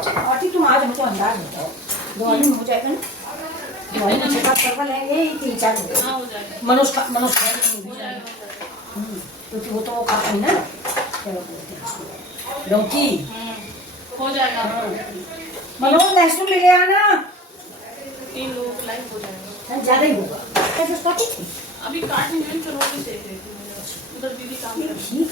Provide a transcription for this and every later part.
और ठीक तुम आज हमको अंदाज बताओ, दिवाली में हो जाएगा ना? दिवाली में छठा परवल है, ये 3-4 हो जाएगा। मनोज भी जाएगा, क्योंकि वो तो खाता ही ना, क्या बोलते हैं उसको, लौकी हो जाएगा। मनोज लहसुन ले आना, 3 लोगों को लाइव हो जाएगा, ज्यादा ही होगा। अभी काट नहीं, चलो भी देख रही थी उधर दीदी काम कर रही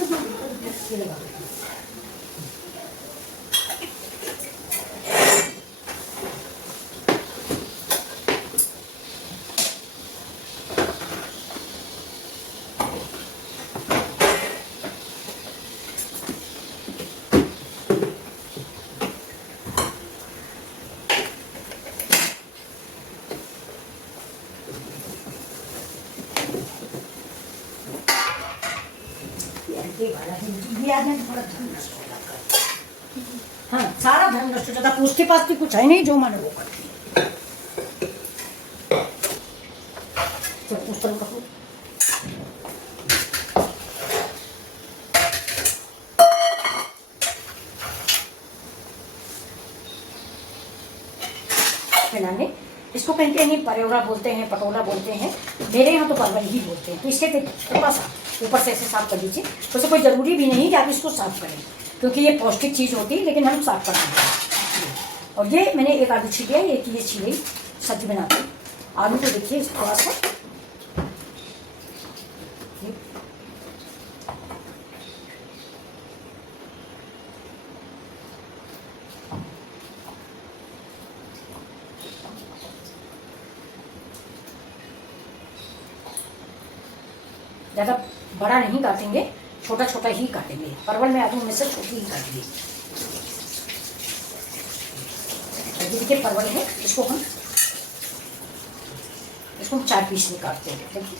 ठीक है। ये आदमी थोड़ा धन नष्ट हो जाता है। हाँ, सारा धन नष्ट हो जाता, पूछते पाछते कुछ है नहीं, जो माने वो करती है। तो पूछता हूँ बनाने, इसको कहते हैं परेवड़ा बोलते हैं, पटोला बोलते हैं, मेरे यहाँ तो परवल ही बोलते हैं। तो इसके थोड़ा सा ऊपर से ऐसे साफ कर दीजिए, वैसे कोई ज़रूरी भी नहीं कि आप इसको साफ करें, क्योंकि ये पौष्टिक चीज़ होती है, लेकिन हम साफ करते हैं। और ये मैंने एक आलू छील लिया, एक ये छील सब्जी बनाते हैं। आलू को देखिए थोड़ा सा, ज़्यादा बड़ा नहीं काटेंगे, छोटा छोटा ही काटेंगे। परवल में आलू में से छोटी ही काटेंगे। देखिए परवल है, इसको हम 4 पीस में काटते हैं। देखिए,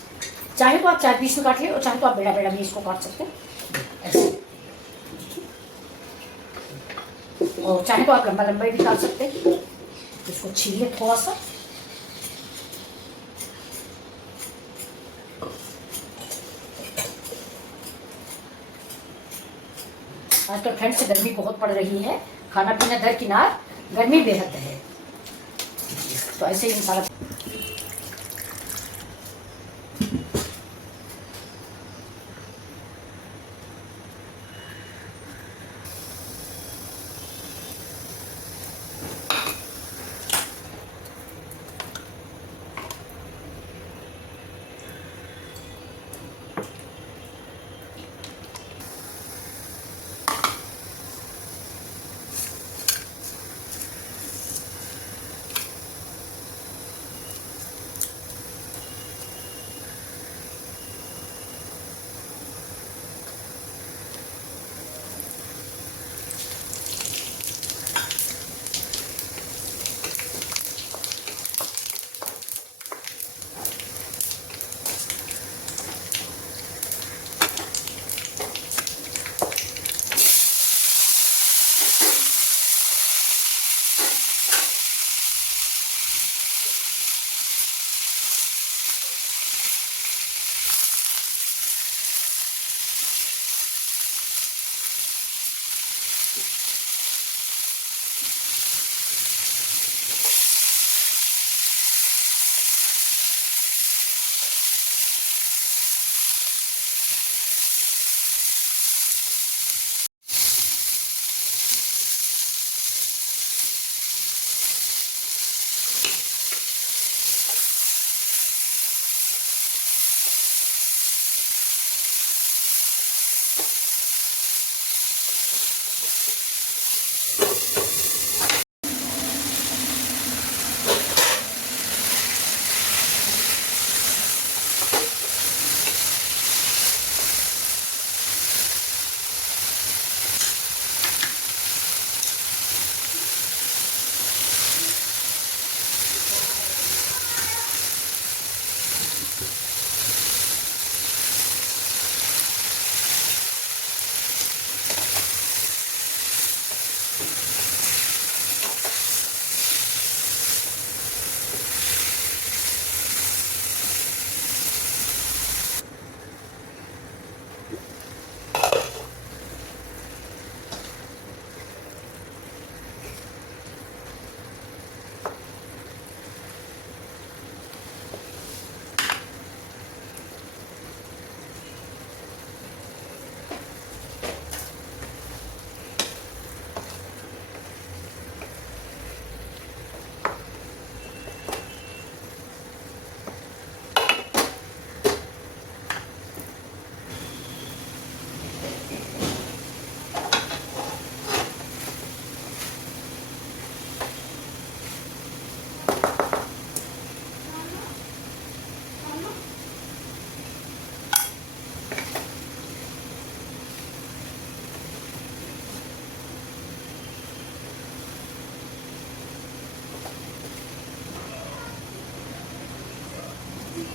चाहे तो आप 4 पीस में काट लें, और चाहे तो आप बेड़ा बेड़ा भी इसको काट सकते हैं ऐसे, और चाहे तो आप लंबा लंबा भी काट सकते हैं। इसको छील लें थोड़ा सा, आजकल ठंड से गर्मी बहुत पड़ रही है, खाना पीना दरकिनार, गर्मी बेहद है, तो ऐसे ही सारा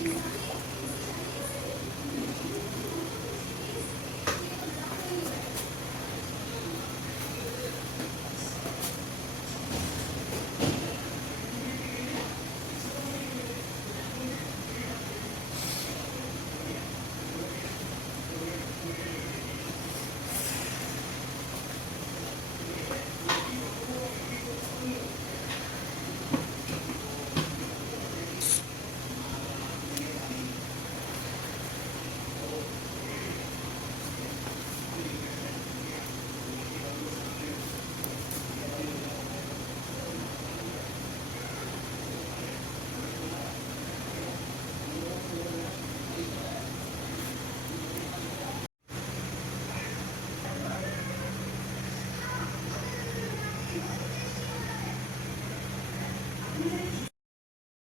है